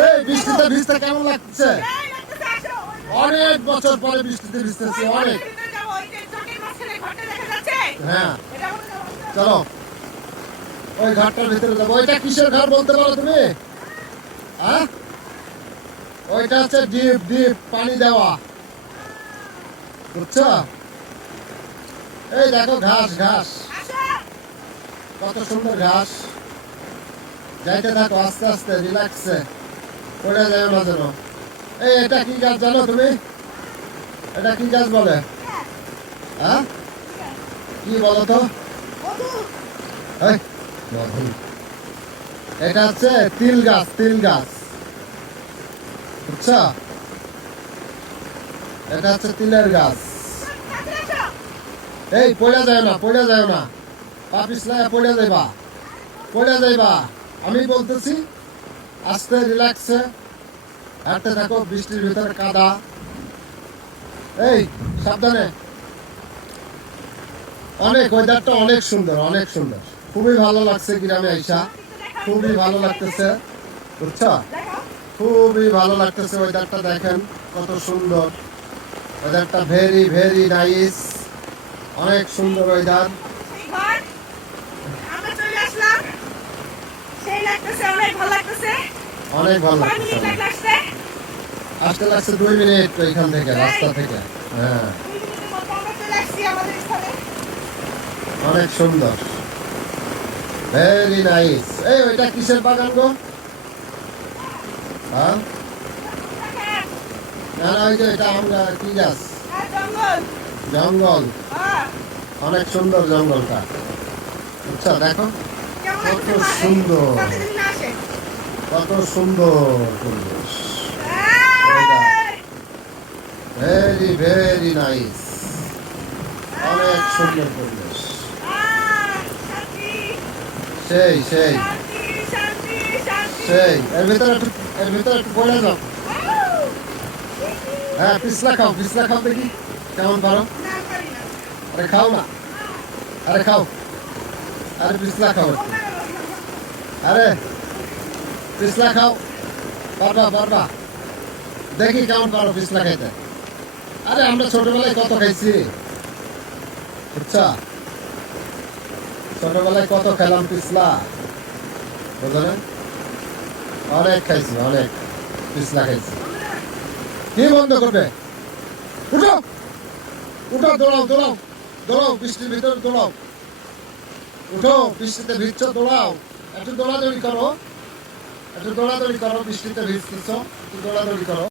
এই বৃষ্টিতে ভিজতে কেমন লাগছে? অনেক বছর পরে বৃষ্টিতে ভিজতেছি, অনেক। হ্যাঁ, চলো ওই ঘাটটার ভিতরে যাবো। ওইটা কিসের ঘাট বলতে পারো তুমি? হ্যাঁ, ওইটা হচ্ছে ডিপ ডিপ পানি দেওয়া, বুঝছো? এই দেখো ঘাস ঘাস, কত সুন্দর ঘাস। যাইতে থাকো আস্তে আস্তে, রিল্যাক্সে, পড়ে যাও না যেন। এই এটা কি গাছ জানো তুমি? এটা কি গাছ বলে? হ্যাঁ, কি বলো তো? এই, মধু। এটা হচ্ছে তিল গাছ, তিল গাছ, বুঝছো? এটা হচ্ছে তিলের গাছ। এই পড়ে যায় না, পড়ে যায় না, পা পিছলায় পড়ে যাইবা, পড়ে যাইবা। আমি বলতেছি আস্তে রিল্যাক্সে হাঁটতে থাকো, বৃষ্টির ভিতরে কাদা। এই সাবধানে। অনেক ওয়েদারটা অনেক সুন্দর, অনেক সুন্দর, খুবই ভালো লাগছে গ্রামে আইসা, খুবই ভালো লাগতেছে, বুঝছো? খুবই ভালো লাগতেছে ওয়েদারটা, দেখেন কত সুন্দর ওয়েদারটা, ভেরি ভেরি নাইস, অনেক সুন্দর ওয়েদার। অনেক ভালো লাগতেছে। আসতে লাগছে 2 মিনিট এখান থেকে, রাস্তা থেকে। হ্যাঁ, অনেক সুন্দর, ভেরি নাইস। এই ওইটা কিসের বাগান গো? হ্যাঁ, না না, ওই যে এটা আমরা কি গাছ? জঙ্গল, অনেক সুন্দর জঙ্গলটা, বুঝছো? দেখো কত সুন্দর, কত সুন্দর পরিবেশ, ভেরি ভেরি নাইস, অনেক সুন্দর পরিবেশ, সেই সেই সেই। এর ভিতরে একটু, এর ভিতরে একটু পড়ে যাও। হ্যাঁ, পিছলা খাও, পিছলা খাও দেখি কেমন পারো। আরে খাও না, আরে খাও, আরে পিছলা খাও একটু, আরে পিছলা খাও, পারবা পারবা, দেখি কেমন পারো পিছলা খাইতে। আরে আমরা ছোটবেলায় কত খাইছি, বুঝছা? ছোটবেলায় কত খেলাম পিছলা, বুঝলো না? অনেক খাইছি, অনেক পিছলা খাইছি। কি বন্ধ করবে? উঠো উঠো, দৌড়াও দৌড়াও দৌড়াও, বৃষ্টির ভিতরে দৌড়াও, উঠো, বৃষ্টিতে ভিজছো, দৌড়াও, একটু দৌড়াদৌড়ি করো, একটু দৌড়াদৌড়ি করো, বৃষ্টিতে ভিজতেছ, একটু দৌড়াদৌড়ি করো।